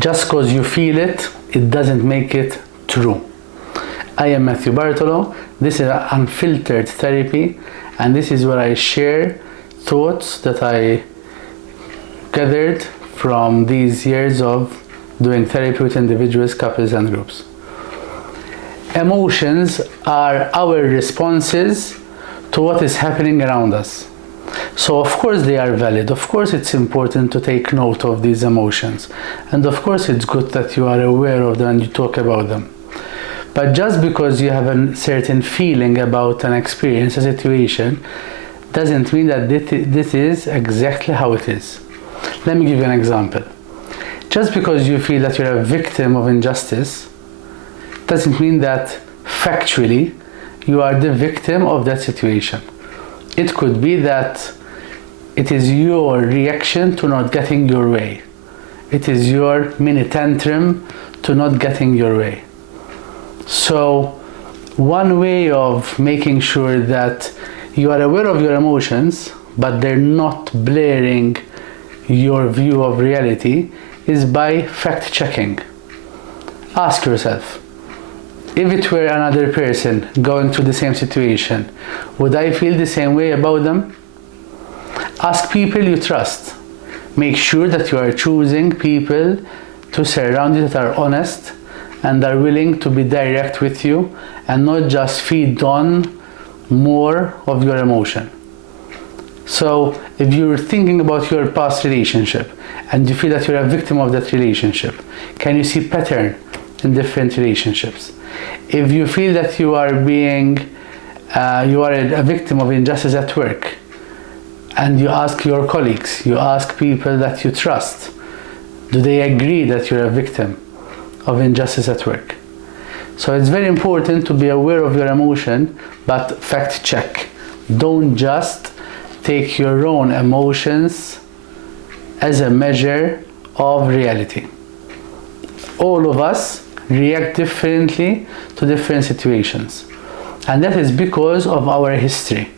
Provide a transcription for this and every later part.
Just because you feel it, it doesn't make it true. I am Matthew Bartolo. This is Unfiltered Therapy, and this is where I share thoughts that I gathered from these years of doing therapy with individuals, couples, and groups. Emotions are our responses to what is happening around us. So of course they are valid. Of course it's important to take note of these emotions. And of course it's good that you are aware of them and you talk about them. But just because you have a certain feeling about an experience, a situation, doesn't mean that this is exactly how it is. Let me give you an example. Just because you feel that you're a victim of injustice, doesn't mean that factually you are the victim of that situation. It could be that it is your reaction to not getting your way. It is your mini tantrum to not getting your way. So one way of making sure that you are aware of your emotions, but they're not blurring your view of reality, is by fact-checking. Ask yourself, if it were another person going through the same situation, would I feel the same way about them? Ask people you trust. Make sure that you are choosing people to surround you that are honest and are willing to be direct with you and not just feed on more of your emotion. So if you're thinking about your past relationship and you feel that you're a victim of that relationship, can you see pattern in different relationships? If you feel that you are a victim of injustice at work, and you ask your colleagues, you ask people that you trust, do they agree that you're a victim of injustice at work? So it's very important to be aware of your emotion, but fact check. Don't just take your own emotions as a measure of reality. All of us react differently to different situations, and that is because of our history.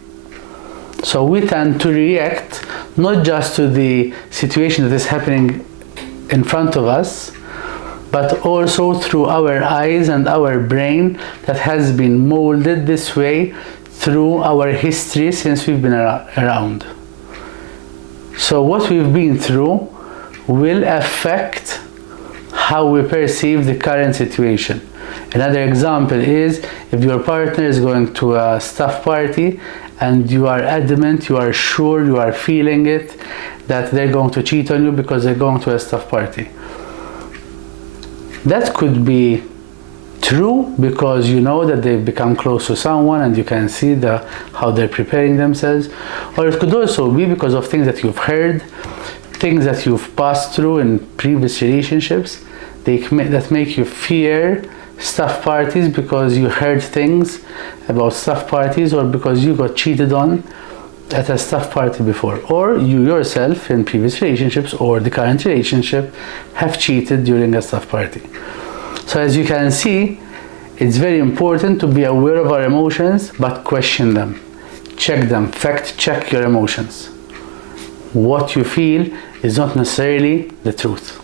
So we tend to react not just to the situation that is happening in front of us, but also through our eyes and our brain that has been molded this way through our history since we've been around. So what we've been through will affect how we perceive the current situation. Another example is if your partner is going to a staff party and you are adamant, you are sure, you are feeling it, that they're going to cheat on you because they're going to a staff party. That could be true because you know that they've become close to someone and you can see how they're preparing themselves. Or it could also be because of things that you've heard, things that you've passed through in previous relationships that make you fear staff parties because you heard things about staff parties, or because you got cheated on at a staff party before, or you yourself in previous relationships or the current relationship have cheated during a staff party. So as you can see, it's very important to be aware of our emotions, but question them, check them, fact check your emotions. What you feel is not necessarily the truth.